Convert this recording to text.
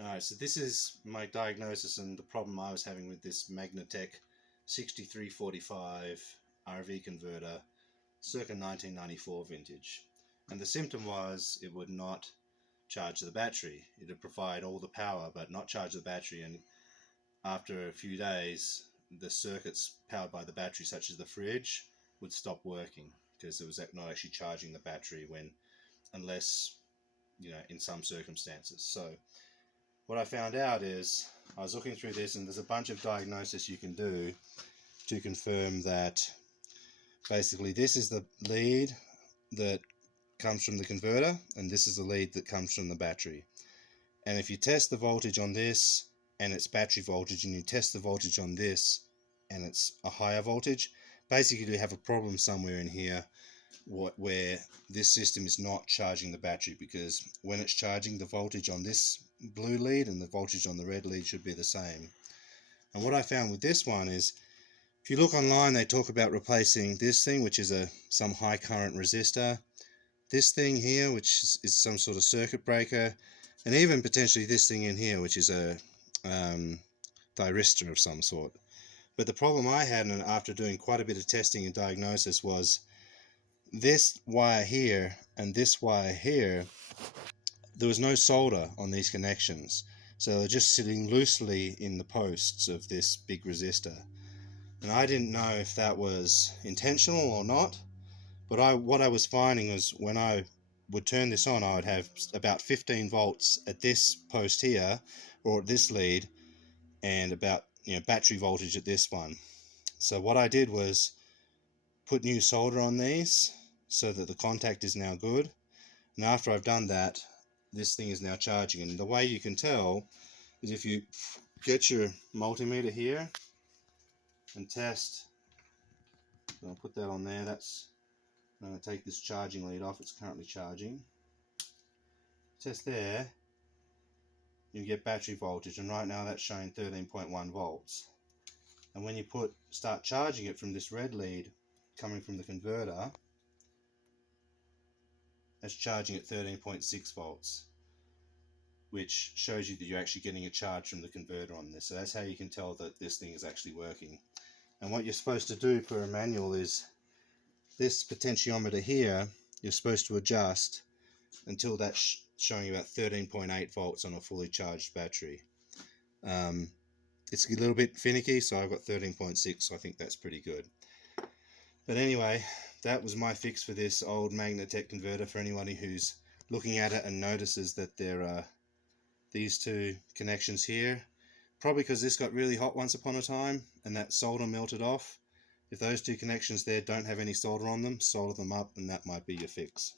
Alright, so this is my diagnosis and the problem I was having with this Magnetek 6345 RV converter circa 1994 vintage. And the symptom was it would not charge the battery. It would provide all the power but not charge the battery, and after a few days the circuits powered by the battery, such as the fridge, would stop working because it was not actually charging the battery unless, in some circumstances. So what I found out is, I was looking through this and there's a bunch of diagnosis you can do to confirm that basically this is the lead that comes from the converter and this is the lead that comes from the battery. And if you test the voltage on this and it's battery voltage, and you test the voltage on this and it's a higher voltage, basically you have a problem somewhere in here where this system is not charging the battery, because when it's charging, the voltage on this blue lead and the voltage on the red lead should be the same. And what I found with this one is, if you look online, they talk about replacing this thing, which is some high current resistor, this thing here, which is some sort of circuit breaker, and even potentially this thing in here, which is a thyristor of some sort. But the problem I had, and after doing quite a bit of testing and diagnosis, was this wire here and this wire here, there was no solder on these connections, so they're just sitting loosely in the posts of this big resistor. And I didn't know if that was intentional or not, but what I was finding was when I would turn this on, I would have about 15 volts at this post here, or at this lead, and about battery voltage at this one. So what I did was put new solder on these so that the contact is now good, and after I've done that, this thing is now charging. And the way you can tell is if you get your multimeter here and test. I'll put that on there. I'm going to take this charging lead off, it's currently charging. Test there, you get battery voltage, and right now that's showing 13.1 volts. And when you start charging it from this red lead coming from the converter, that's charging at 13.6 volts, which shows you that you're actually getting a charge from the converter on this. So that's how you can tell that this thing is actually working. And what you're supposed to do per manual is, this potentiometer here, you're supposed to adjust until that's showing about 13.8 volts on a fully charged battery. It's a little bit finicky, so I've got 13.6, so I think that's pretty good. But anyway, that was my fix for this old Magnetek converter. For anybody who's looking at it and notices that there are these two connections here, probably because this got really hot once upon a time and that solder melted off. If those two connections there don't have any solder on them, solder them up and that might be your fix.